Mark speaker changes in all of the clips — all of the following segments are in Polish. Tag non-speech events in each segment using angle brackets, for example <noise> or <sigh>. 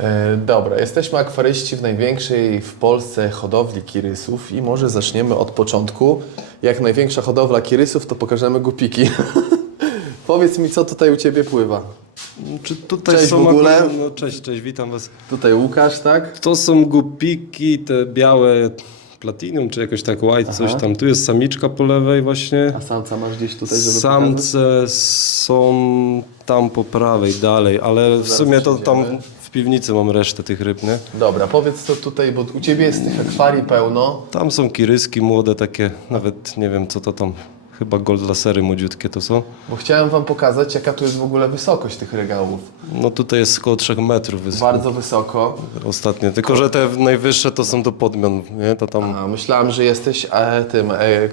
Speaker 1: E, dobra, jesteśmy akwaryści w największej w Polsce hodowli kirysów i może zaczniemy od początku. Jak największa hodowla kirysów, to pokażemy gupiki. <laughs> Powiedz mi, co tutaj u Ciebie pływa?
Speaker 2: Czy tutaj
Speaker 1: Cześć
Speaker 2: są
Speaker 1: w ogóle.
Speaker 2: No, cześć, cześć, witam Was.
Speaker 1: Tutaj Łukasz, tak?
Speaker 2: To są gupiki, te białe platinum, czy jakoś tak white, coś tam. Tu jest samiczka po lewej właśnie.
Speaker 1: A samca masz gdzieś tutaj, żeby pokazać?
Speaker 2: Samce są tam po prawej dalej, ale w sumie to tam piwnicy mam resztę tych ryb, nie?
Speaker 1: Dobra, powiedz to tutaj, bo u Ciebie jest tych akwarii pełno.
Speaker 2: Tam są kiryski młode takie, nawet nie wiem co to tam, chyba gold lasery młodziutkie to są.
Speaker 1: Bo chciałem Wam pokazać, jaka tu jest w ogóle wysokość tych regałów.
Speaker 2: No tutaj jest około 3 metrów wysoko.
Speaker 1: Bardzo wysoko.
Speaker 2: Ostatnie, tylko że te najwyższe to są do podmian, nie? To tam...
Speaker 1: A, myślałem, że jesteś e, tym e,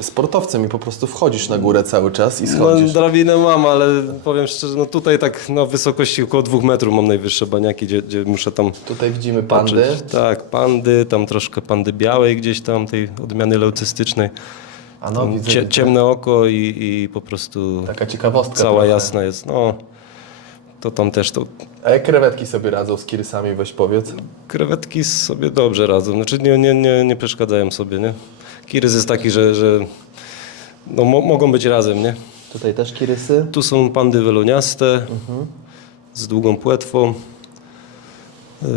Speaker 1: sportowcem i po prostu wchodzisz na górę cały czas i
Speaker 2: No,
Speaker 1: schodzisz.
Speaker 2: drabinę mam, ale powiem szczerze, no tutaj tak na wysokości około dwóch metrów mam najwyższe baniaki, gdzie, gdzie muszę tam
Speaker 1: Tutaj widzimy pandy.
Speaker 2: patrzeć. Tak, pandy, tam troszkę pandy białej gdzieś tam, tej odmiany leucystycznej.
Speaker 1: A no, widzę,
Speaker 2: Cie, ciemne oko i, i po prostu
Speaker 1: taka ciekawostka.
Speaker 2: cała
Speaker 1: trochę.
Speaker 2: jasna jest. No, to tam też to...
Speaker 1: A jak krewetki sobie radzą z kirysami, weź powiedz.
Speaker 2: Krewetki sobie dobrze radzą, znaczy nie, nie, nie, nie przeszkadzają sobie, nie? Kirys jest taki, że, że no, mo, mogą być razem, nie?
Speaker 1: Tutaj też kirysy.
Speaker 2: Tu są pandy weloniaste z długą płetwą. Yy,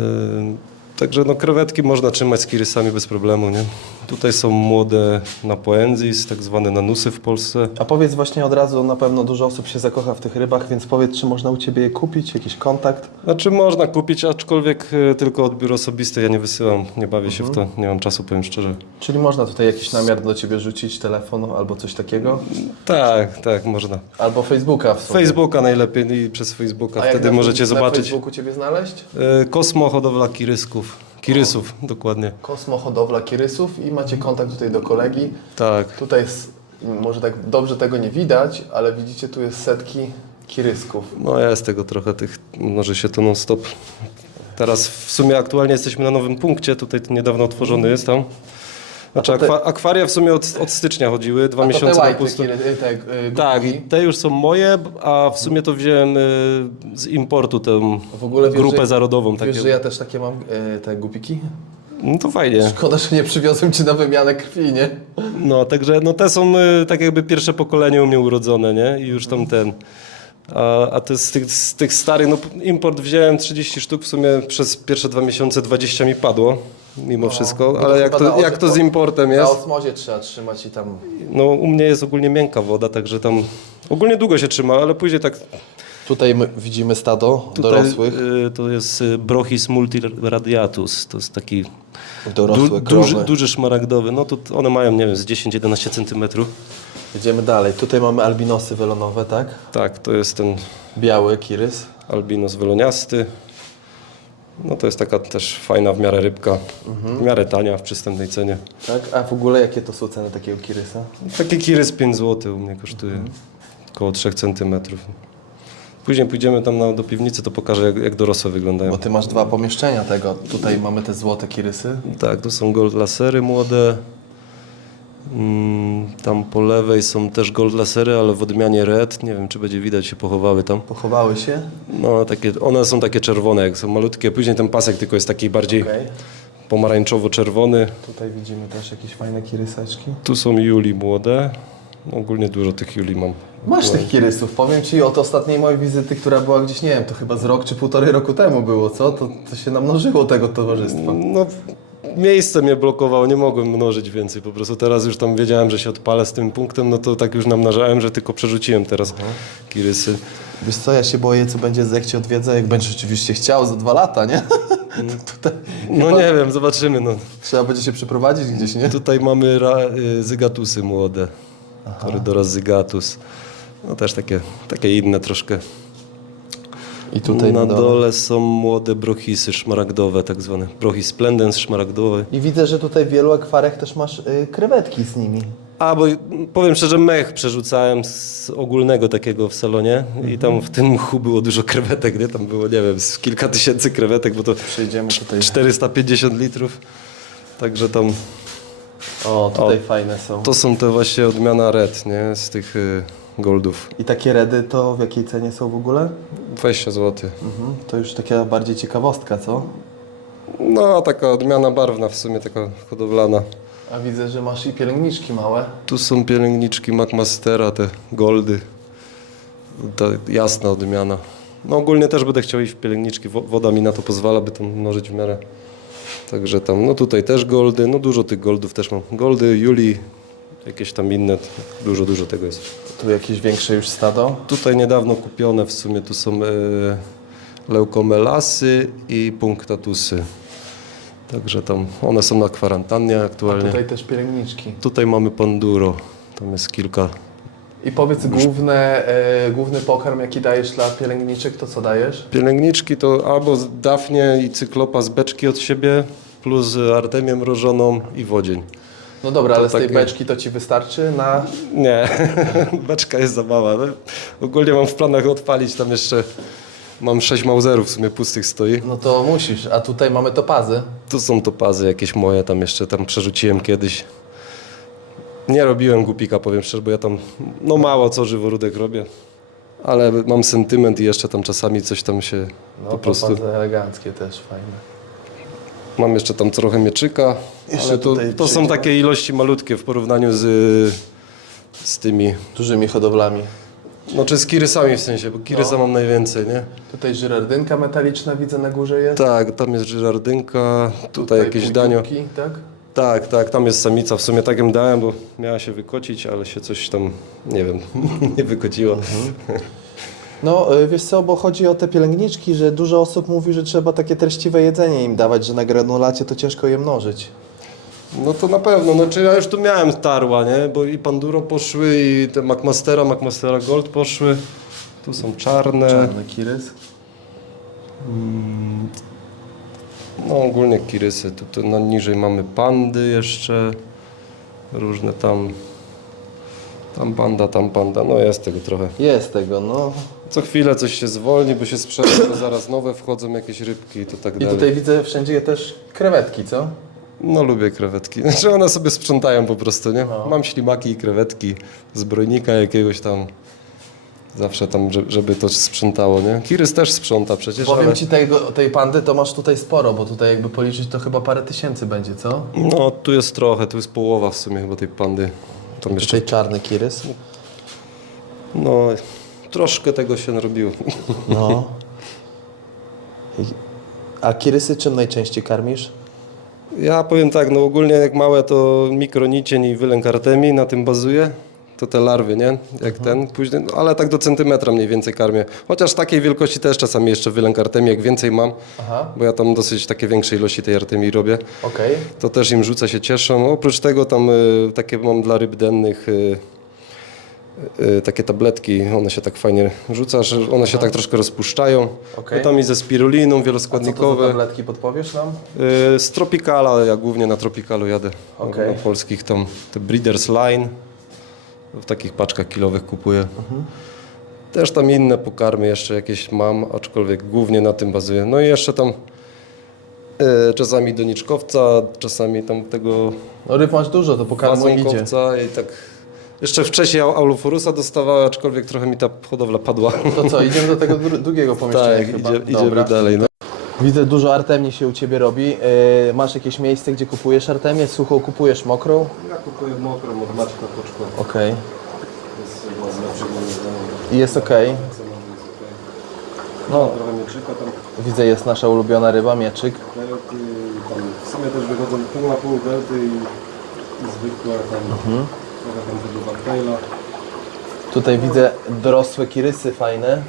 Speaker 2: Także no, krewetki można trzymać z kirysami bez problemu. Nie? Tutaj są młode napoenzis, tak zwane nanusy w Polsce.
Speaker 1: A powiedz właśnie od razu, na pewno dużo osób się zakocha w tych rybach, więc powiedz, czy można u Ciebie je kupić, jakiś kontakt?
Speaker 2: Znaczy można kupić, aczkolwiek e, tylko odbiór osobisty. Ja nie wysyłam, nie bawię się w to, nie mam czasu, powiem szczerze.
Speaker 1: Czyli można tutaj jakiś namiar do Ciebie rzucić, telefon albo coś takiego?
Speaker 2: Tak, tak, można.
Speaker 1: Albo Facebooka w sumie.
Speaker 2: Facebooka najlepiej i przez Facebooka,
Speaker 1: A jak
Speaker 2: wtedy
Speaker 1: na-
Speaker 2: możecie
Speaker 1: Na
Speaker 2: zobaczyć.
Speaker 1: Facebooku Ciebie znaleźć?
Speaker 2: E, Kosmo hodowla kirysków. Kirysów, dokładnie.
Speaker 1: Kosmo hodowla kirysów i macie kontakt tutaj do kolegi.
Speaker 2: Tak.
Speaker 1: Tutaj jest, może tak dobrze tego nie widać, ale widzicie tu jest setki kirysków.
Speaker 2: No jest tego trochę, tych, może się to non stop. Teraz w sumie aktualnie jesteśmy na nowym punkcie, tutaj niedawno otworzony jest tam. Znaczy
Speaker 1: te-
Speaker 2: akwa, akwaria w sumie od, od stycznia chodziły, dwa miesiące na pusto.
Speaker 1: te, y,
Speaker 2: Tak, i te już są moje, a w sumie to wziąłem y, z importu tę
Speaker 1: wiesz,
Speaker 2: grupę
Speaker 1: że-
Speaker 2: zarodową.
Speaker 1: Wiesz,
Speaker 2: Takie.
Speaker 1: że ja też takie mam, te gupiki?
Speaker 2: No to fajnie.
Speaker 1: Szkoda, że nie przywiozłem Ci na wymianę krwi, nie?
Speaker 2: No, także no te są tak jakby pierwsze pokolenie u mnie urodzone, nie? I już tam ten. A, a te z, tych, z tych starych, no import wziąłem 30 sztuk, w sumie przez pierwsze dwa miesiące 20 mi padło, mimo wszystko,
Speaker 1: No to
Speaker 2: ale jak
Speaker 1: chyba
Speaker 2: to,
Speaker 1: na
Speaker 2: jak to z
Speaker 1: osmo-
Speaker 2: importem
Speaker 1: Na
Speaker 2: jest,
Speaker 1: osmozie trzeba trzymać i tam...
Speaker 2: no u mnie jest ogólnie miękka woda, także tam ogólnie długo się trzyma, ale później tak
Speaker 1: Tutaj my widzimy stado
Speaker 2: tutaj
Speaker 1: dorosłych.
Speaker 2: y, to jest y, Brochis multiradiatus, to jest taki du, duży, duży szmaragdowy, no to one mają, nie wiem, z 10-11 centymetrów.
Speaker 1: Idziemy dalej. Tutaj mamy albinosy welonowe, tak?
Speaker 2: Tak, to jest ten
Speaker 1: Biały kirys.
Speaker 2: albinos weloniasty. No to jest taka też fajna w miarę rybka,
Speaker 1: Mhm.
Speaker 2: w miarę tania, w przystępnej cenie.
Speaker 1: Tak? A w ogóle jakie to są ceny takiego kirysa?
Speaker 2: Taki kirys 5 zł u mnie kosztuje,
Speaker 1: Mhm.
Speaker 2: około 3 cm. Później pójdziemy tam na, do piwnicy, to pokażę jak, jak dorosłe wyglądają.
Speaker 1: Bo Ty masz dwa pomieszczenia tego. Tutaj mamy te złote kirysy.
Speaker 2: Tak, tu są gold lasery młode. Mm, tam po lewej są też gold lasery, ale w odmianie red. Nie wiem, czy będzie widać, się pochowały tam.
Speaker 1: Pochowały się.
Speaker 2: No, takie, one są takie czerwone, jak są malutkie. Później ten pasek tylko jest taki bardziej
Speaker 1: Okej.
Speaker 2: pomarańczowo-czerwony.
Speaker 1: Tutaj widzimy też jakieś fajne kiryseczki.
Speaker 2: Tu są Juli młode. No, ogólnie dużo tych Juli mam.
Speaker 1: Masz tych kirysów. Powiem Ci od ostatniej mojej wizyty, która była gdzieś, nie wiem, to chyba z rok czy półtorej roku temu było, co? To, to się namnożyło tego towarzystwa.
Speaker 2: No, miejsce mnie blokowało, nie mogłem mnożyć więcej. Po prostu teraz już tam wiedziałem, że się odpalę z tym punktem, no to tak już namnażałem, że tylko przerzuciłem teraz kirysy.
Speaker 1: Wiesz co, ja się boję, co będzie, jak Cię odwiedzę, jak będziesz rzeczywiście chciał za dwa lata, nie? <laughs> Tutaj
Speaker 2: No nie wiem, zobaczymy. No.
Speaker 1: trzeba będzie się przeprowadzić gdzieś, nie?
Speaker 2: Tutaj mamy ra, y, zygatusy młode. Corydora zygatus. No też takie, takie inne troszkę.
Speaker 1: I tutaj
Speaker 2: na dole są młode brochisy szmaragdowe, tak zwane. Brochis splendens szmaragdowy.
Speaker 1: I widzę, że tutaj w wielu akwarach też masz y, krewetki z nimi.
Speaker 2: A, bo powiem szczerze, mech przerzucałem z ogólnego takiego w salonie i tam w tym mchu było dużo krewetek, nie? Tam było, nie wiem, z kilka tysięcy krewetek, bo to
Speaker 1: Przejdziemy tutaj.
Speaker 2: 450 litrów. Także tam
Speaker 1: O, tutaj fajne są.
Speaker 2: To są te właśnie odmiana red, nie? Z tych y, goldów.
Speaker 1: I takie redy to w jakiej cenie są w ogóle?
Speaker 2: 20 zł.
Speaker 1: Mhm. To już taka bardziej ciekawostka, co?
Speaker 2: No, taka odmiana barwna w sumie, taka hodowlana.
Speaker 1: A widzę, że masz i pielęgniczki małe.
Speaker 2: Tu są pielęgniczki McMastera, te goldy. Ta jasna odmiana. No ogólnie też będę chciał iść w pielęgniczki, wo- woda mi na to pozwala, by tam mnożyć w miarę. Także tam, no tutaj też goldy, no dużo tych goldów też mam. Goldy, Juli, jakieś tam inne, dużo, dużo tego jest.
Speaker 1: Tu jakieś większe już stado.
Speaker 2: Tutaj niedawno kupione w sumie, tu są e, leukomelasy i punktatusy. Także tam, one są na kwarantannie
Speaker 1: A
Speaker 2: aktualnie.
Speaker 1: tutaj też pielęgniczki.
Speaker 2: Tutaj mamy panduro, tam jest kilka
Speaker 1: I powiedz, główne, e, główny pokarm, jaki dajesz dla pielęgniczek, to co dajesz?
Speaker 2: Pielęgniczki to albo z- dafnie i cyklopa z beczki od siebie, plus artemię mrożoną i wodzień.
Speaker 1: No dobra, ale z tej
Speaker 2: takie-
Speaker 1: beczki to ci wystarczy na...
Speaker 2: Nie, <laughs> beczka jest za mała. No, ogólnie mam w planach odpalić tam jeszcze, mam sześć mauzerów w sumie pustych stoi.
Speaker 1: No to musisz, a tutaj mamy topazy.
Speaker 2: Tu są topazy jakieś moje, tam jeszcze tam przerzuciłem kiedyś. Nie robiłem głupika, powiem szczerze, bo ja tam no mało co żyworódek robię. Ale mam sentyment i jeszcze tam czasami coś tam się
Speaker 1: No
Speaker 2: po prostu...
Speaker 1: eleganckie też, fajne.
Speaker 2: Mam jeszcze tam trochę mieczyka,
Speaker 1: Jeszcze
Speaker 2: ale to,
Speaker 1: tutaj
Speaker 2: to są takie ilości malutkie w porównaniu z, z tymi,
Speaker 1: Dużymi hodowlami.
Speaker 2: no czy z kirysami w sensie, bo kirysa
Speaker 1: No.
Speaker 2: mam najwięcej, nie?
Speaker 1: Tutaj żyrardynka metaliczna widzę na górze jest.
Speaker 2: Tak, tam jest żyrardynka, tutaj, jakieś danio.
Speaker 1: tak?
Speaker 2: Tak, tak, tam jest samica, w sumie tak ją dałem, bo miała się wykocić, ale się coś tam, nie wiem, <laughs> nie wykociło. <laughs>
Speaker 1: No y, wiesz co, bo chodzi o te pielęgniczki, że dużo osób mówi, że trzeba takie treściwe jedzenie im dawać, że na granulacie to ciężko je mnożyć.
Speaker 2: No to na pewno, no czy ja już tu miałem tarła, nie? Bo i Panduro poszły, i te McMastera, McMastera Gold poszły. Tu są czarne.
Speaker 1: Czarny kirys.
Speaker 2: No ogólnie kirysy. Tutaj na niżej mamy pandy jeszcze. Różne tam. Tam panda, tam panda. No jest tego trochę.
Speaker 1: Jest tego, no.
Speaker 2: Co chwilę coś się zwolni, bo się sprzeda, to zaraz nowe wchodzą jakieś rybki i to tak
Speaker 1: I
Speaker 2: dalej.
Speaker 1: tutaj widzę wszędzie też krewetki, co?
Speaker 2: No lubię krewetki. <laughs> Znaczy one sobie sprzątają po prostu, nie?
Speaker 1: No.
Speaker 2: Mam ślimaki i krewetki, zbrojnika jakiegoś tam. Zawsze tam, że- żeby to sprzątało, nie? Kirys też sprząta przecież,
Speaker 1: Powiem
Speaker 2: ale...
Speaker 1: ci tego, tej pandy to masz tutaj sporo, bo tutaj jakby policzyć to chyba parę tysięcy będzie, co?
Speaker 2: No tu jest trochę, tu jest połowa w sumie chyba tej pandy. Tam jeszcze
Speaker 1: Tutaj czarny kirys.
Speaker 2: No, troszkę tego się narobiło.
Speaker 1: No. <laughs> A kirysy czym najczęściej karmisz?
Speaker 2: Ja powiem tak, no ogólnie jak małe to mikronicień i wylęk artemii, na tym bazuje. To te larwy, nie? Jak ten, później, no, ale tak do centymetra mniej więcej karmię. Chociaż takiej wielkości też czasami jeszcze wylęk artemii, jak więcej mam,
Speaker 1: Aha,
Speaker 2: bo ja tam dosyć takie większe ilości tej artemii robię,
Speaker 1: okej.
Speaker 2: to też im rzucę się cieszą. Oprócz tego tam y, takie mam dla ryb dennych y, y, takie tabletki, one się tak fajnie rzuca, że one się tak troszkę rozpuszczają.
Speaker 1: Okej.
Speaker 2: Tam i ze spiruliną
Speaker 1: Co to za
Speaker 2: wieloskładnikowe.
Speaker 1: tabletki podpowiesz nam?
Speaker 2: Y, Z Tropicala, ja głównie na Tropicalu jadę.
Speaker 1: Okej.
Speaker 2: Na polskich tam te Breeders Line. W takich paczkach kilowych kupuję.
Speaker 1: Mhm.
Speaker 2: Też tam inne pokarmy jeszcze jakieś mam, aczkolwiek głównie na tym bazuję. No i jeszcze tam y, czasami doniczkowca, czasami tam tego
Speaker 1: No ryb masz dużo, to pokarmu idzie.
Speaker 2: wazonkowca i tak. Jeszcze wcześniej auluforusa dostawałem, aczkolwiek trochę mi ta hodowla padła.
Speaker 1: To co, idziemy do tego <laughs> dru- drugiego pomieszczenia
Speaker 2: tak,
Speaker 1: chyba.
Speaker 2: idzie, idziemy
Speaker 1: Dobra.
Speaker 2: dalej. No.
Speaker 1: Widzę, dużo artemii się u Ciebie robi. Yy, masz jakieś miejsce, gdzie kupujesz artemię? Suchą kupujesz, mokrą?
Speaker 2: Ja kupuję mokrą od Maćka Poczko.
Speaker 1: Okej.
Speaker 2: jest.
Speaker 1: I jest okej.
Speaker 2: No, trochę mieczyka tam,
Speaker 1: Widzę, jest nasza ulubiona ryba, mieczyk.
Speaker 2: tam w sumie też wychodzą pół na pół delty i, i zwykłe tam, trochę tam tego baktaila.
Speaker 1: Tutaj widzę dorosłe kirysy fajne.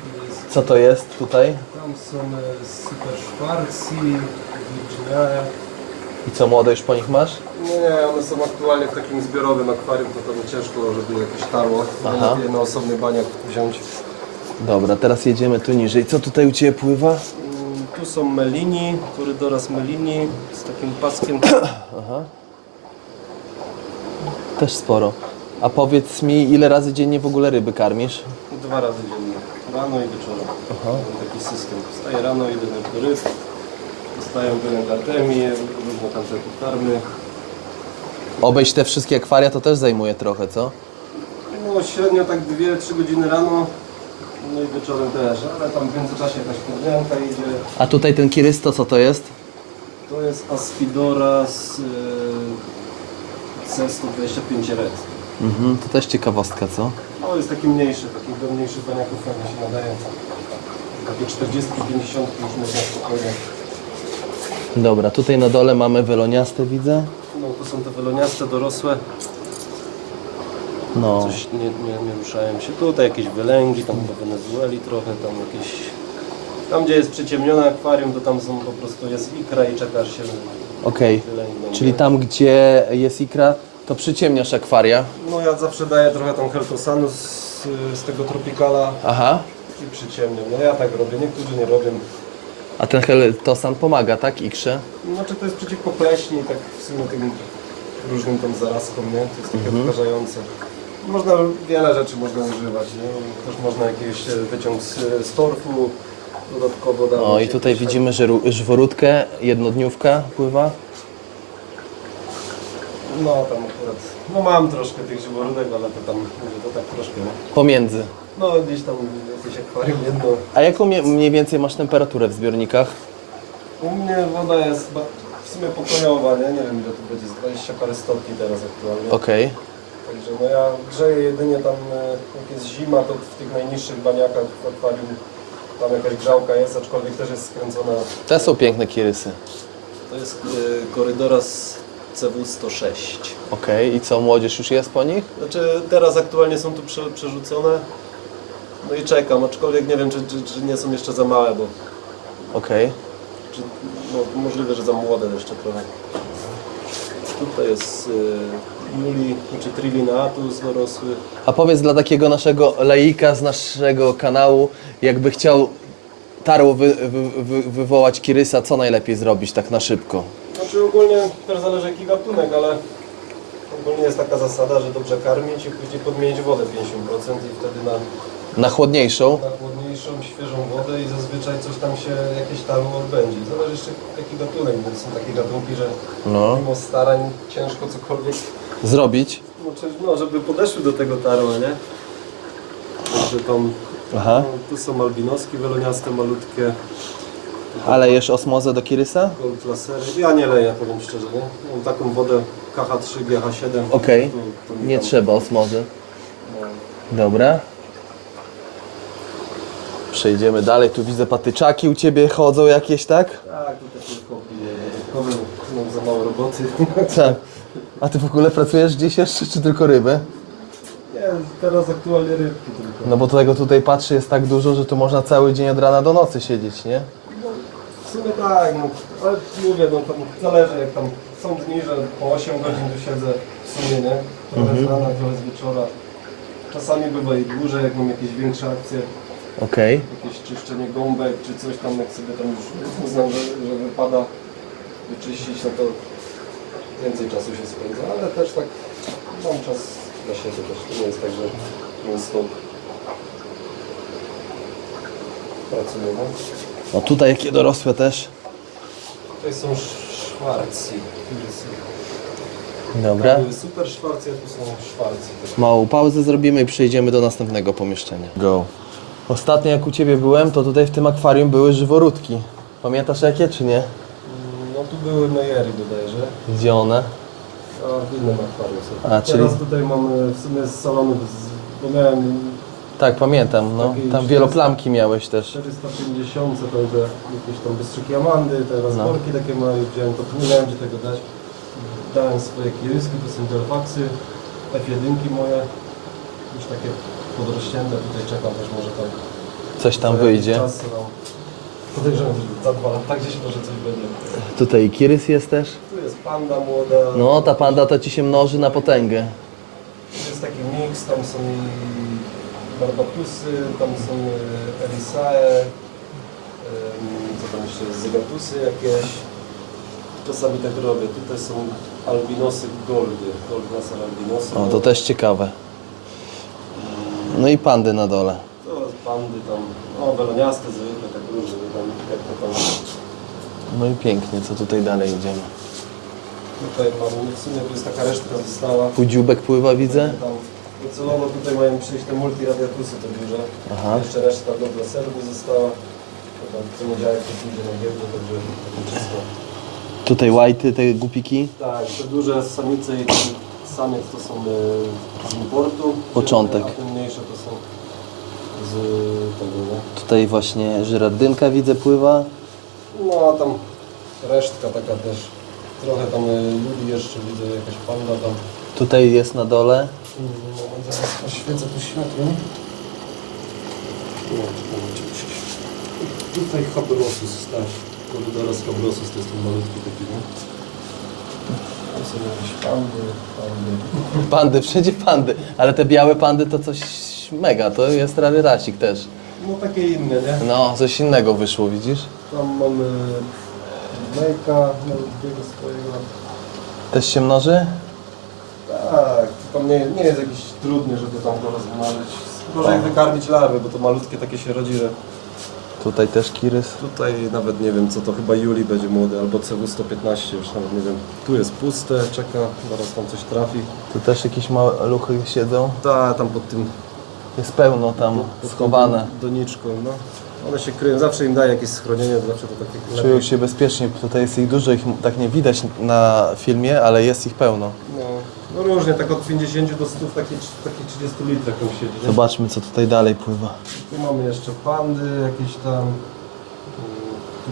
Speaker 1: Co to jest tutaj?
Speaker 2: Tam są e, super szwarci, wilczyniae.
Speaker 1: I co, młode już po nich masz?
Speaker 2: Nie, nie, one są aktualnie w takim zbiorowym akwarium, to tam ciężko, żeby jakieś tarło.
Speaker 1: Aha.
Speaker 2: Lepiej na osobny baniak wziąć.
Speaker 1: Dobra, teraz jedziemy tu niżej. Co tutaj u Ciebie pływa?
Speaker 2: Mm, Tu są melini, korydoras melini z takim paskiem. <clears throat>
Speaker 1: Aha. Też sporo. A powiedz mi, ile razy dziennie w ogóle ryby karmisz?
Speaker 2: Dwa razy dziennie, rano i wieczorem. Mam taki system. Wstaję rano, idę do ryb, dostaję wylęk artemii, różne tam te pokarmy.
Speaker 1: Obejść te wszystkie akwaria to też zajmuje trochę, co?
Speaker 2: No średnio tak 2-3 godziny rano, no i wieczorem też, ale tam w międzyczasie jakaś podmianka idzie.
Speaker 1: A tutaj ten kirys to co to jest?
Speaker 2: To jest Aspidora z yy, C125 Red.
Speaker 1: Mhm, to też ciekawostka, co?
Speaker 2: No jest taki mniejszy, takich do mniejszych baniaków fajnie się nadaje. Takie 40, 50 już można spokojnie.
Speaker 1: Dobra, tutaj na dole mamy weloniaste, widzę.
Speaker 2: No to są te weloniaste, dorosłe.
Speaker 1: No,
Speaker 2: Coś nie, nie, nie ruszałem się. Tutaj jakieś wylęgi, tam do Wenezueli trochę, tam jakieś... Tam gdzie jest przyciemnione akwarium, to tam są po prostu jest ikra i czekasz się
Speaker 1: okej.
Speaker 2: wylęgną.
Speaker 1: Czyli tam, gdzie jest ikra, to przyciemniasz akwaria.
Speaker 2: No ja zawsze daję trochę tam heltosanu z, z tego tropikala
Speaker 1: Aha.
Speaker 2: i przyciemniam. No ja tak robię, niektórzy nie robią.
Speaker 1: A ten heltosan pomaga, tak? Ikrze?
Speaker 2: Znaczy to jest przeciwko pleśni, tak w sumie tym różnym tam zarazkom, nie? To jest takie odkażające. Można wiele rzeczy można używać, nie? Też można jakiś e, wyciąg z, z torfu dodatkowo dawać.
Speaker 1: O, i tutaj
Speaker 2: jakieś tam-
Speaker 1: widzimy, że ru- żworódkę, jednodniówka pływa.
Speaker 2: No tam akurat, no mam troszkę tych żyworódek, ale to tam, mówię, to tak troszkę, nie?
Speaker 1: Pomiędzy.
Speaker 2: No gdzieś tam jakieś akwarium jedno.
Speaker 1: A jaką mie- mniej więcej masz temperaturę w zbiornikach?
Speaker 2: U mnie woda jest w sumie pokojowa, nie? Nie wiem ile to będzie, z 20 parę stopni teraz aktualnie.
Speaker 1: Okej.
Speaker 2: Także no ja grzeję jedynie tam, e, jak jest zima, to w tych najniższych baniakach w akwarium tam jakaś grzałka jest, aczkolwiek też jest skręcona.
Speaker 1: Te są piękne kirysy.
Speaker 2: To jest e, Corridoras CW106.
Speaker 1: Okej, i co, młodzież już jest po nich?
Speaker 2: Znaczy teraz aktualnie są tu prze, przerzucone. No i czekam, aczkolwiek nie wiem czy, czy, czy nie są jeszcze za małe, bo
Speaker 1: Okej.
Speaker 2: czy, no, możliwe, że za młode jeszcze trochę. Tutaj jest y, Juli, znaczy Trilinatus dorosły.
Speaker 1: A powiedz dla takiego naszego laika z naszego kanału, jakby chciał tarło wy, wy, wy, wywołać kirysa, co najlepiej zrobić tak na szybko?
Speaker 2: Znaczy ogólnie też zależy jaki gatunek, ale ogólnie jest taka zasada, że dobrze karmić i później podmienić wodę 50% i wtedy na,
Speaker 1: Na chłodniejszą?
Speaker 2: na chłodniejszą, świeżą wodę i zazwyczaj coś tam się, jakieś tarło odbędzie. Zależy jeszcze jaki gatunek, bo są takie gatunki, że
Speaker 1: No.
Speaker 2: mimo starań ciężko cokolwiek,
Speaker 1: Zrobić?
Speaker 2: no, czy, no żeby podeszły do tego tarła, nie? Także tam,
Speaker 1: Aha.
Speaker 2: no, tu są albinoski weloniaste, malutkie,
Speaker 1: A lejesz osmozę do kirysa?
Speaker 2: gold lasery. Ja nie leję, powiem szczerze, nie? Mam taką wodę KH3, GH7.
Speaker 1: Okej.
Speaker 2: To- to mi
Speaker 1: Nie
Speaker 2: tam-
Speaker 1: trzeba osmozy. Dobra. Przejdziemy dalej. Tu widzę patyczaki u Ciebie chodzą jakieś, tak?
Speaker 2: Tak, to też tylko dodatkowe, mam za mało roboty. <laughs>
Speaker 1: Tak. A Ty w ogóle pracujesz gdzieś jeszcze, czy tylko ryby?
Speaker 2: Nie, teraz aktualnie rybki tylko.
Speaker 1: No bo tego tutaj patrzy jest tak dużo, że tu można cały dzień od rana do nocy siedzieć, nie?
Speaker 2: W sumie tak, no, ale mówię, no tam zależy jak tam są dni, że po 8 godzin tu siedzę w sumie, nie? Trochę z rana, trochę z wieczora. Czasami bywa i dłużej, jak mam jakieś większe akcje,
Speaker 1: Okej.
Speaker 2: jakieś czyszczenie gąbek czy coś tam, jak sobie tam już uznam, że, że wypada wyczyścić, no to więcej czasu się spędza, ale też tak mam czas dla siebie też, to nie jest tak, że non stop pracuję, no.
Speaker 1: No tutaj jakie dorosłe też.
Speaker 2: Tutaj są szwarci.
Speaker 1: Dobra.
Speaker 2: Były super szwarci, a tu są szwarci.
Speaker 1: Małą pauzę zrobimy i przejdziemy do następnego pomieszczenia. Go. Ostatnio jak u Ciebie byłem, to tutaj w tym akwarium były żyworódki. Pamiętasz jakie, czy nie?
Speaker 2: No tu były Mejery bodajże,
Speaker 1: Gdzie one?
Speaker 2: a w innym akwarium są.
Speaker 1: A, czyli-
Speaker 2: Teraz tutaj mamy w sumie z salonu, z- bo miałem
Speaker 1: Tak, pamiętam, no. Tam wieloplamki miałeś też.
Speaker 2: 450, to jakieś tam bystrzyki amandy, teraz
Speaker 1: No.
Speaker 2: worki takie małe wziąłem, to nie miałem gdzie tego dać. Dałem swoje kiryski, to są delfaksy, F1 moje, już takie podrośnięte, tutaj czekam też może tam
Speaker 1: Coś tam
Speaker 2: za jakiś
Speaker 1: wyjdzie.
Speaker 2: Czas, no. Podejrzewam, że za dwa lata gdzieś może coś będzie.
Speaker 1: Tutaj kirys jest też.
Speaker 2: Tu jest panda młoda,
Speaker 1: No, ta panda to Ci się mnoży na potęgę.
Speaker 2: jest taki miks, tam są i barbatusy, tam są e, erisae, co tam jeszcze zygatusy jakieś. Czasami tak robię. Tutaj są albinosy goldy, gold laser albinosy.
Speaker 1: O, to też ciekawe. No i pandy na dole.
Speaker 2: To pandy tam, no weloniaste zwykle, tak różne, tam, jak to tam.
Speaker 1: No i pięknie, co tutaj dalej idziemy.
Speaker 2: Tutaj mam, w sumie tu jest taka resztka została.
Speaker 1: Tu dziubek pływa, widzę.
Speaker 2: Tam Docelowo tutaj mają przyjść te multiradiatusy te duże.
Speaker 1: Aha.
Speaker 2: Jeszcze reszta do serwy została. To tam w poniedziałek to pójdzie na giełdę, także wszystko.
Speaker 1: Tutaj white'y, te gupiki.
Speaker 2: Tak, te duże samice i ten samiec to są e, z importu.
Speaker 1: Początek.
Speaker 2: A te mniejsze to są z tego, nie?
Speaker 1: Tutaj właśnie żyrardynka widzę pływa.
Speaker 2: No a tam resztka taka też. Trochę tam e, ludzi jeszcze widzę, jakaś panda tam.
Speaker 1: Tutaj jest na dole.
Speaker 2: Moment, zaraz oświecę. Nie, czekaj, czekaj. Tutaj habrosus, tak. Korydoras habrosus to jest ten malutki taki, nie? To są jakieś pandy, pandy. <laughs>
Speaker 1: Pandy, wszędzie pandy. Ale te białe pandy to coś mega, to jest rarytasik też.
Speaker 2: No takie inne, nie?
Speaker 1: No, coś innego wyszło, widzisz?
Speaker 2: Tam mamy Mejka malutkiego swojego.
Speaker 1: Też się mnoży?
Speaker 2: Tak, to tam nie, nie jest jakiś trudny, żeby tam go rozmnożyć. Gorzej wykarmić larwy, bo to malutkie takie się rodzi, że
Speaker 1: Tutaj też kirys.
Speaker 2: Tutaj nawet nie wiem co to, chyba Juli będzie młody, albo CW115, już nawet nie wiem. Tu jest puste, czeka, zaraz tam coś trafi.
Speaker 1: Tu też jakieś maluchy siedzą.
Speaker 2: Tak, tam pod tym
Speaker 1: Jest pełno tam schowane.
Speaker 2: doniczką, no. One się kryją, zawsze im daje jakieś schronienie, zawsze to takie
Speaker 1: Czują się bezpiecznie. Tutaj jest ich dużo, ich tak nie widać na filmie, ale jest ich pełno.
Speaker 2: No, no różnie, tak od 50 do 100 w takich, takich 30 litrach tam siedzi. nie?
Speaker 1: Zobaczmy, co tutaj dalej pływa.
Speaker 2: Tu mamy jeszcze pandy jakieś tam. Mm,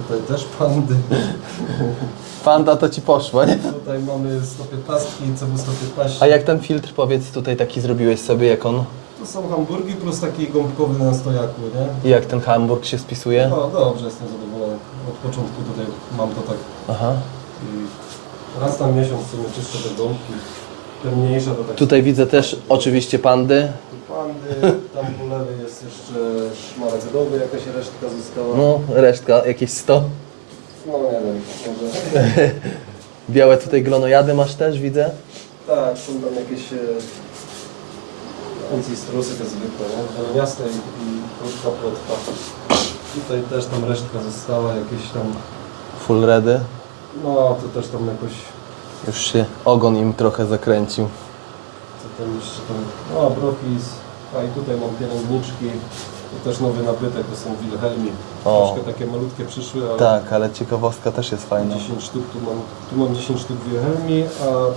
Speaker 2: Tutaj też pandy. <laughs>
Speaker 1: Panda to ci poszło, nie?
Speaker 2: Tutaj mamy 115 i CW115.
Speaker 1: A jak ten filtr, powiedz, tutaj taki zrobiłeś sobie, jak on...
Speaker 2: To są hamburgi plus taki gąbkowy na stojaku, nie?
Speaker 1: I jak ten hamburg się spisuje?
Speaker 2: No dobrze, jestem zadowolony. Od początku tutaj mam to tak.
Speaker 1: Aha.
Speaker 2: Raz na miesiąc w sumie czyszczę te gąbki. Te mniejsze to tak.
Speaker 1: Tutaj widzę też oczywiście pandy.
Speaker 2: Tu pandy, tam po lewej jest jeszcze szmaragdowy, jakaś resztka została.
Speaker 1: No, resztka, jakieś 100.
Speaker 2: No nie wiem, może. <laughs>
Speaker 1: Białe tutaj glonojady masz też, widzę.
Speaker 2: Tak, są tam jakieś e, ancistrusy te zwykłe, nie? Zieloniaste i, i krótka płotwa. Tutaj też tam resztka została, jakieś tam,
Speaker 1: Full redy.
Speaker 2: no to też tam jakoś,
Speaker 1: Już się ogon im trochę zakręcił.
Speaker 2: co tam jeszcze tam, no brofis, a i tutaj mam pielęgniczki. To też nowy nabytek, to są Wilhelmi.
Speaker 1: O.
Speaker 2: Troszkę takie malutkie przyszły, ale
Speaker 1: Tak, ale ciekawostka też jest fajna.
Speaker 2: 10 sztuk, tu mam, tu mam 10 sztuk Wilhelmi,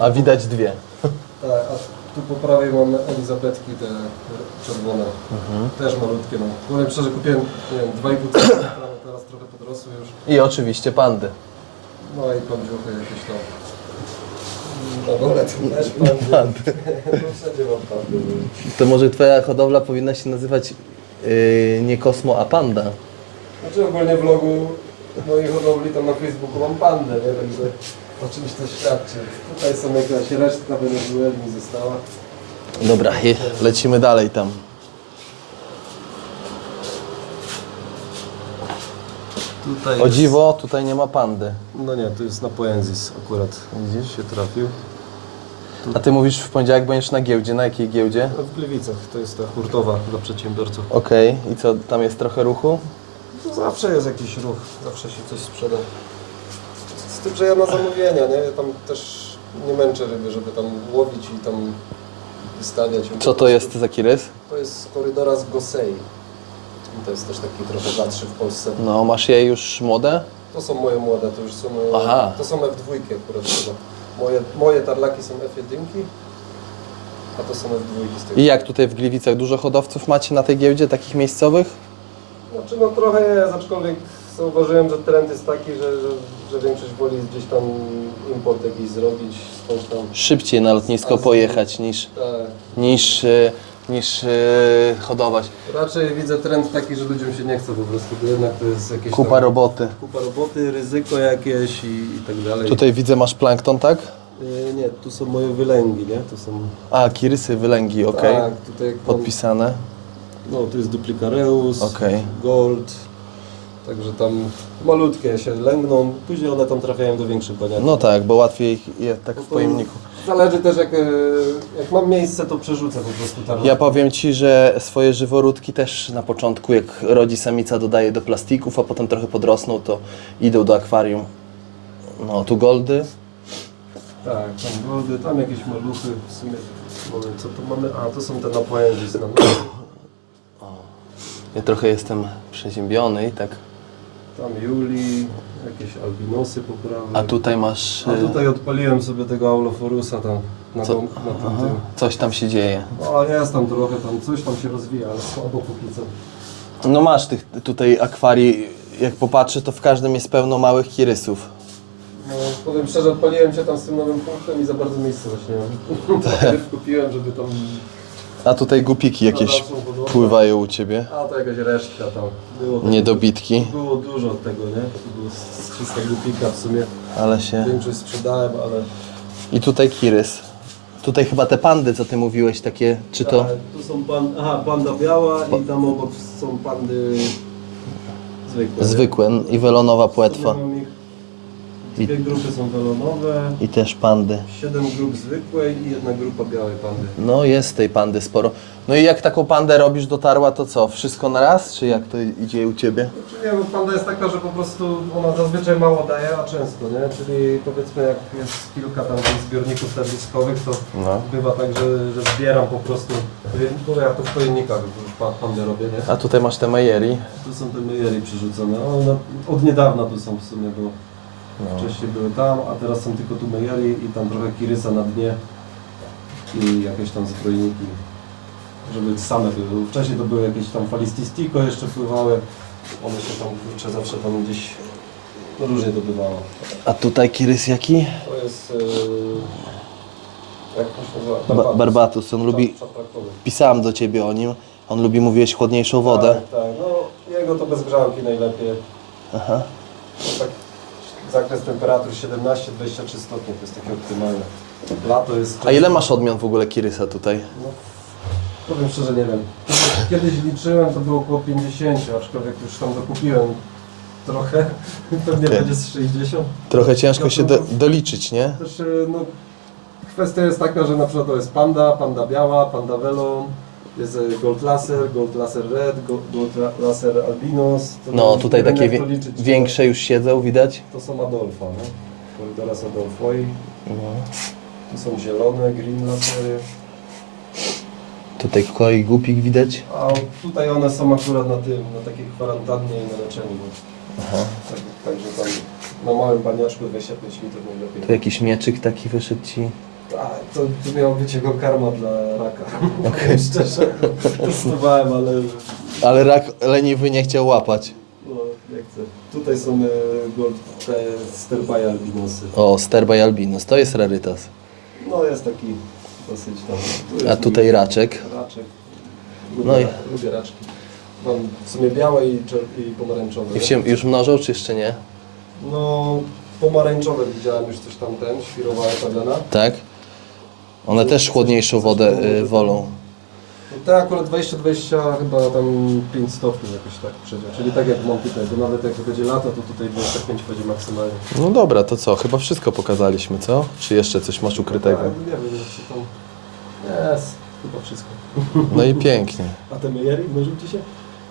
Speaker 2: a,
Speaker 1: A widać dwie.
Speaker 2: tak, a tu po prawej mam Elizabetki te czerwone.
Speaker 1: Mhm.
Speaker 2: Też malutkie, no. Powiem szczerze, kupiłem, nie wiem, 2,5 cm, teraz trochę podrosły już.
Speaker 1: I oczywiście pandy.
Speaker 2: No i pędzuchy jakieś tam. Na dole tu też pandy. <laughs> No wszędzie mam pandy.
Speaker 1: To może twoja hodowla powinna się nazywać yy, nie Kosmo, a Panda.
Speaker 2: Znaczy ogólnie w vlogu mojej hodowli tam na Facebooku mam pandę, nie? Także o czymś to świadczy. Tutaj są jakaś resztka Wenezueli została.
Speaker 1: Dobra, je, lecimy dalej tam.
Speaker 2: Tutaj
Speaker 1: O dziwo, tutaj nie ma pandy.
Speaker 2: No nie, to jest na Poenzis akurat.
Speaker 1: Widzisz?
Speaker 2: się trafił.
Speaker 1: A ty mówisz w poniedziałek będziesz na giełdzie. Na jakiej giełdzie?
Speaker 2: No w Gliwicach, to jest ta hurtowa dla przedsiębiorców.
Speaker 1: Okej, i co, tam jest trochę ruchu?
Speaker 2: To zawsze jest jakiś ruch, zawsze się coś sprzeda. Z tym, że ja na zamówienia, nie? Ja tam też nie męczę ryby, żeby tam łowić i tam wystawiać.
Speaker 1: Co to jest za kirys?
Speaker 2: To jest korydora z Gosei. To jest też taki trochę rzadszy w Polsce.
Speaker 1: No, masz je już młode?
Speaker 2: To są moje młode, to już są.
Speaker 1: Aha.
Speaker 2: To są F2 akurat chyba. Moje, moje tarlaki są F1, a to są F2 z tego.
Speaker 1: I jak tutaj w Gliwicach dużo hodowców macie na tej giełdzie, takich miejscowych?
Speaker 2: Znaczy no trochę jest, aczkolwiek zauważyłem, że trend jest taki, że, że, że większość woli gdzieś tam import jakiś zrobić, skądś tam.
Speaker 1: Szybciej na lotnisko
Speaker 2: Azji.
Speaker 1: pojechać niż,
Speaker 2: Tak.
Speaker 1: niż, yy, niż yy, hodować.
Speaker 2: Raczej widzę trend taki, że ludziom się nie chce po prostu, bo jednak to jest jakieś
Speaker 1: Kupa
Speaker 2: tam,
Speaker 1: roboty.
Speaker 2: kupa roboty, ryzyko jakieś i, i tak dalej.
Speaker 1: Tutaj widzę masz plankton, tak?
Speaker 2: Y, nie, tu są moje wylęgi, nie? To są...
Speaker 1: A, kirysy, wylęgi, okej.
Speaker 2: Tak, tutaj jak
Speaker 1: Podpisane.
Speaker 2: No, tu jest Duplicareus,
Speaker 1: Okej.
Speaker 2: Gold, także tam malutkie się lęgną, później one tam trafiają do większych baniaków.
Speaker 1: No tak, bo łatwiej je tak w
Speaker 2: No to
Speaker 1: pojemniku.
Speaker 2: Zależy też jak, e, jak mam miejsce, to przerzucę po prostu tam.
Speaker 1: Ja powiem Ci, że swoje żyworódki też na początku, jak rodzi samica, dodaję do plastików, a potem trochę podrosną, to idą do akwarium. No, tu goldy.
Speaker 2: Tak, tam goldy, tam jakieś maluchy, w sumie mamy, co tu mamy? A, to są te napłędzizny. No,
Speaker 1: Ja trochę jestem przeziębiony i tak.
Speaker 2: Tam Juli, jakieś albinosy poprawne.
Speaker 1: A tutaj masz...
Speaker 2: A
Speaker 1: y,
Speaker 2: tutaj odpaliłem sobie tego Auloforusa tam na,
Speaker 1: Co?
Speaker 2: dom, na tym
Speaker 1: Aha,
Speaker 2: tym.
Speaker 1: coś tam się dzieje.
Speaker 2: No jest tam trochę, tam coś tam się rozwija, ale słabo póki co.
Speaker 1: No masz tych tutaj akwarii, jak popatrzę, to w każdym jest pełno małych kirysów.
Speaker 2: No, powiem szczerze, odpaliłem się tam z tym nowym punktem i za bardzo miejsca właśnie nie
Speaker 1: Tak.
Speaker 2: mam. <laughs> <laughs> kupiłem, żeby tam...
Speaker 1: A tutaj gupiki jakieś pływają u ciebie.
Speaker 2: A to jakaś resztka tam. Było
Speaker 1: Niedobitki,
Speaker 2: Było dużo tego, nie? To było z z 300 głupika w sumie.
Speaker 1: ale się...
Speaker 2: Większość sprzedałem, ale...
Speaker 1: I tutaj kirys. Tutaj chyba te pandy, co ty mówiłeś, takie, czy to...
Speaker 2: Tak, tu są pan... Aha, panda biała i tam obok są pandy zwykłe.
Speaker 1: Zwykłe i welonowa płetwa.
Speaker 2: Mam Dwie grupy są welonowe,
Speaker 1: I też pandy.
Speaker 2: siedem grup zwykłej i jedna grupa białej pandy.
Speaker 1: No jest tej pandy sporo. No i jak taką pandę robisz dotarła, to co? Wszystko na raz, czy jak to idzie u ciebie?
Speaker 2: Znaczy nie, bo panda jest taka, że po prostu ona zazwyczaj mało daje, a często, nie? Czyli powiedzmy jak jest kilka tam tych zbiorników termiskowych, to
Speaker 1: No.
Speaker 2: bywa tak, że, że zbieram po prostu, bo ja to w pojemnikach już pa- pandę robię, nie?
Speaker 1: A tutaj masz te Majeri.
Speaker 2: Tu są te myjery przerzucone, one od niedawna tu są w sumie, bo
Speaker 1: No.
Speaker 2: wcześniej były tam, a teraz są tylko tu myjery i tam trochę kirysa na dnie i jakieś tam zbrojniki, żeby same były. Wcześniej to były jakieś tam falististico jeszcze pływały, one się tam kurczę zawsze tam gdzieś no różnie to bywało.
Speaker 1: A tutaj kirys jaki?
Speaker 2: To jest, yy, jak to się nazywa?
Speaker 1: Ba Barbatus. On lubi... Pisałem do ciebie o nim. On lubi, mówiłeś, chłodniejszą wodę.
Speaker 2: Tak, tak, no jego to bez grzałki najlepiej.
Speaker 1: Aha.
Speaker 2: No tak, zakres temperatury 17-23 stopnie to jest takie optymalne. Lato jest...
Speaker 1: A ile masz odmian w ogóle kirysa tutaj?
Speaker 2: No, powiem szczerze, nie wiem. Kiedyś liczyłem, to było około 50, aczkolwiek już tam dokupiłem trochę. <laughs> Pewnie
Speaker 1: Ty.
Speaker 2: będzie z 60.
Speaker 1: Trochę ciężko się do, doliczyć, nie?
Speaker 2: Też, y, no, kwestia jest taka, że na przykład to jest panda, panda biała, panda velon, jest y, gold laser, gold laser red, go- gold la- laser albinos. To
Speaker 1: No, tutaj takie wie
Speaker 2: liczyć.
Speaker 1: większe już siedzą, widać?
Speaker 2: To są Adolfa, nie? Corridoras Adolfoi.
Speaker 1: No.
Speaker 2: Tu są zielone, green lasery.
Speaker 1: Tutaj koi gupik widać.
Speaker 2: A tutaj one są akurat na tym, na takiej kwarantannie i na leczeniu. Bo
Speaker 1: Aha.
Speaker 2: tak, także tam na małym paniaczku 25 litrów najlepiej.
Speaker 1: Tu jakiś mieczyk taki wyszedł ci.
Speaker 2: To, to być jego karma dla raka. <laughs>
Speaker 1: Okej.
Speaker 2: Szczerze, testowałem, ale
Speaker 1: Ale rak leniwy nie chciał łapać.
Speaker 2: no, nie chcę. Tutaj są e, gold, te sterbaje albinosy.
Speaker 1: O, Sterby Albinos, to jest rarytas.
Speaker 2: No jest taki dosyć tam. Tu
Speaker 1: A tutaj raczek.
Speaker 2: Raczek.
Speaker 1: No
Speaker 2: Lubię,
Speaker 1: i-
Speaker 2: lubię raczki. Mam w sumie białe i, czer- i pomarańczowe.
Speaker 1: I się już mnożą, czy jeszcze nie?
Speaker 2: No, pomarańczowe widziałem już coś tam ten, świrowała Pawlena.
Speaker 1: Tak? One też chłodniejszą wodę y, wolą.
Speaker 2: No te akurat 20-20 chyba tam 5 stopni jakoś tak przedział. Czyli tak jak mam tutaj, bo nawet jak będzie lato, to tutaj 25 będzie maksymalnie.
Speaker 1: No dobra, to co? Chyba wszystko pokazaliśmy, co? Czy jeszcze coś masz ukrytego?
Speaker 2: Tak, nie wiem, co tam... Jest, chyba wszystko.
Speaker 1: No i pięknie.
Speaker 2: A te myjery mnożył Ci się?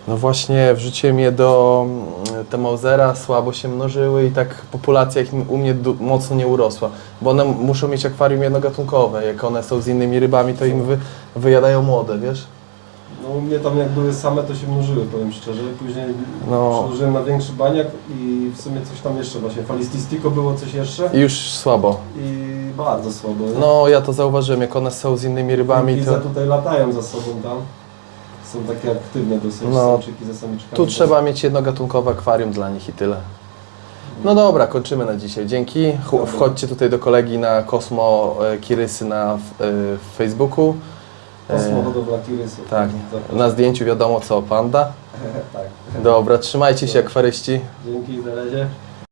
Speaker 1: No właśnie, wrzuciłem je do mm, te Mausera, słabo się mnożyły i tak populacja ich u mnie mocno nie urosła. Bo one muszą mieć akwarium jednogatunkowe. Jak one są z innymi rybami, to im wy, wyjadają młode, wiesz?
Speaker 2: No u mnie tam jak były same, to się mnożyły, powiem szczerze. Później
Speaker 1: No.
Speaker 2: przełożyłem na większy baniak i w sumie coś tam jeszcze właśnie. Falististico było coś jeszcze
Speaker 1: I już słabo.
Speaker 2: i bardzo słabo. nie?
Speaker 1: No, ja to zauważyłem, jak one są z innymi rybami,
Speaker 2: Samki
Speaker 1: to
Speaker 2: tutaj latają za sobą tam. Są takie aktywne dosyć,
Speaker 1: No,
Speaker 2: samczyki ze samiczkami.
Speaker 1: tu trzeba mieć jednogatunkowe akwarium dla nich i tyle. No dobra, kończymy na dzisiaj. Dzięki. Ch-
Speaker 2: Dobra.
Speaker 1: Wchodźcie tutaj do kolegi na Kosmo e, Kirysy na e, Facebooku.
Speaker 2: Kosmo
Speaker 1: E,
Speaker 2: hodowla kirysów.
Speaker 1: Tak,
Speaker 2: Zapraszam.
Speaker 1: na zdjęciu wiadomo co, panda. <laughs>
Speaker 2: tak.
Speaker 1: Dobra, trzymajcie się akwaryści.
Speaker 2: Dzięki, na razie.